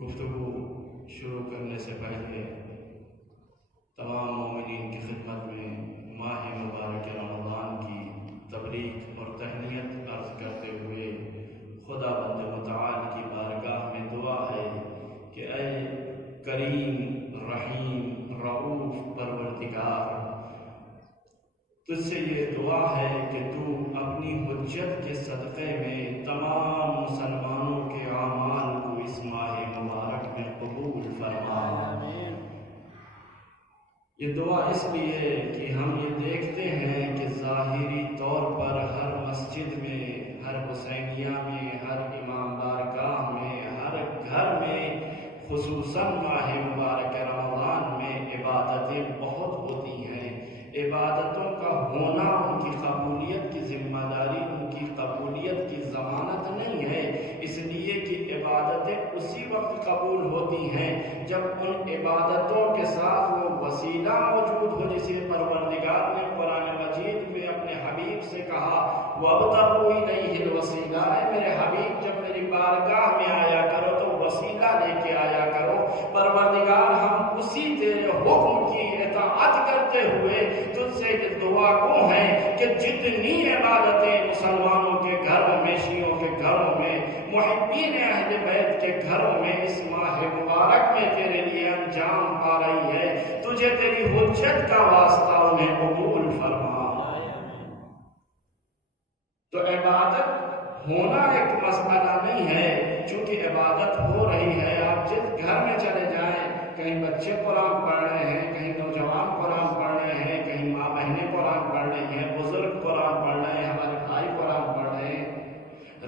گفتگو شروع کرنے سے پہلے تمام مومنین کی خدمت میں ماہ مبارک رمضان کی تبریک اور تہنیت عرض کرتے ہوئے خدا بند متعال کی بارگاہ میں دعا ہے کہ اے کریم رحیم رؤوف پروردگار، تجھ سے یہ دعا ہے کہ تو اپنی حجت کے صدقے میں تمام مسلمانوں کے اعمال کو اس ماہ مبارک میں قبول فرما۔ یہ دعا اس لیے کہ ہم یہ دیکھتے ہیں کہ ظاہری طور پر ہر مسجد میں، ہر حسینیہ میں، ہر امام بارگاہ میں، ہر گھر میں خصوصاً ماہ مبارک رمضان میں عبادتیں بہت ہوتی ہیں۔ عبادتوں کا ہونا ان کی قبولیت کی ذمہ داری، ان کی قبولیت کی ضمانت نہیں ہے، اس لیے کہ عبادتیں اسی وقت قبول ہوتی ہیں جب ان عبادتوں کے ساتھ وہ وسیلہ موجود ہو، جسے پروردگار نے قرآن مجید میں اپنے حبیب سے کہا وَابْتَغُوا إِلَيْهِ الْوَسِيلَةَ، اے میرے حبیب جب میری بارگاہ میں آیا کرو تو وسیلہ لے کے آیا کرو۔ پروردگار ہم اسی تیرے حکم کی اطاعت کرتے ہوئے تجھ سے یہ دعا گو ہیں کہ جتنی عبادتیں مسلمانوں کے گھروں میں، شیعوں کے گھروں میں، محبین اہل بیت کے گھروں میں اس ماہ مبارک میں تیرے لیے انجام پا رہی ہے، تجھے تیری حجت کا واسطہ انہیں قبول فرما۔ تو عبادت ہونا ایک مسئلہ نہیں ہے، چونکہ عبادت ہو رہی ہے۔ آپ جس گھر میں چلے جائیں، کہیں بچے قرآن پڑھ رہے ہیں، کہیں نوجوان قرآن پڑھ رہے ہیں، کہیں ماں بہنیں قرآن پڑھ رہی ہیں، بزرگ قرآن پڑھ رہے ہیں، ہمارے بھائی قرآن پڑھ رہے ہیں،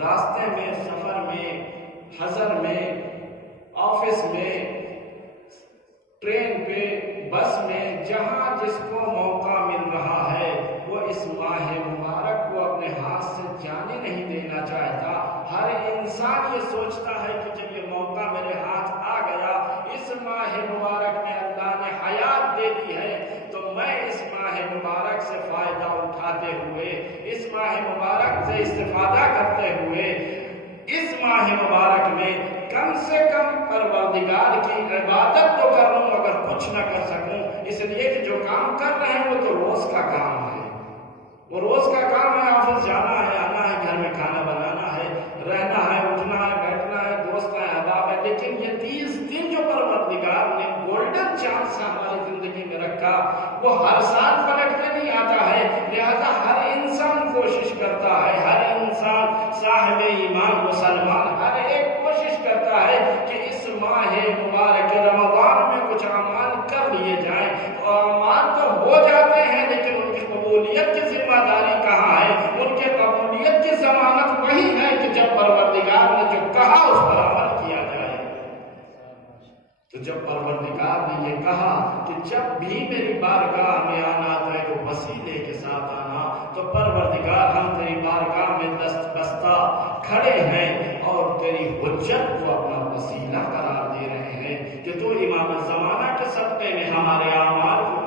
راستے میں، سفر میں، حضر میں، آفس میں، ٹرین پہ، بس میں، جہاں جس کو موقع مل رہا ہے وہ اس ماہ مبارک کو اپنے ہاتھ سے جانے نہیں دینا چاہتا۔ ہر انسان یہ سوچتا ہے کہ جب یہ موقع میرے ہاتھ آ گیا، اس ماہ مبارک میں اللہ نے حیات دے دی ہے، تو میں اس ماہ مبارک سے فائدہ اٹھاتے ہوئے، اس ماہ مبارک سے استفادہ کرتے ہوئے، اس ماہ مبارک میں کم سے کم پروردگار کی عبادت تو کر لوں، اگر کچھ نہ کر سکوں، اس لیے کہ جو کام کر رہے ہیں وہ تو روز کا کام ہے، وہ روز کا کام ہے، آفس جانا ہے، آنا ہے، گھر میں کھانا بنانا ہے، رہنا ہے، اٹھنا ہے، بیٹھنا ہے، دوست ہے، احباب ہے، لیکن یہ 30 دن جو پروردگار نے گولڈن چانس ہماری زندگی میں رکھا، وہ ہر سال پلٹ کے نہیں آتا ہے، لہذا ہر انسان کوشش کرتا ہے، ہر انسان صاحب ایمان مسلمان ہر ایک کوشش کرتا ہے کہ اس ماہ مبارک رمضان میں کچھ اعمال کر لیے جائیں۔ تو اعمال تو ہو جاتے ہیں، لیکن ان کی قبولیت کی ذمہ داری کہاں ہے؟ ان کے قبولیت کی ضمانت وہی ہے کہ جب پروردگار نے جو کہا اس پر عمل کیا جائے۔ تو جب پروردگار نے یہ کہا کہ جب بھی میری بارگاہ میں آنا تو ایک وسیلے کے ساتھ آنا، تو پروردگار ہم تیری بارگاہ میں دست بستہ کھڑے ہیں اور تیری حجت کو اپنا وسیلہ قرار دے رہے ہیں کہ تو امام زمانہ کے صدقے میں ہمارے اعمال کو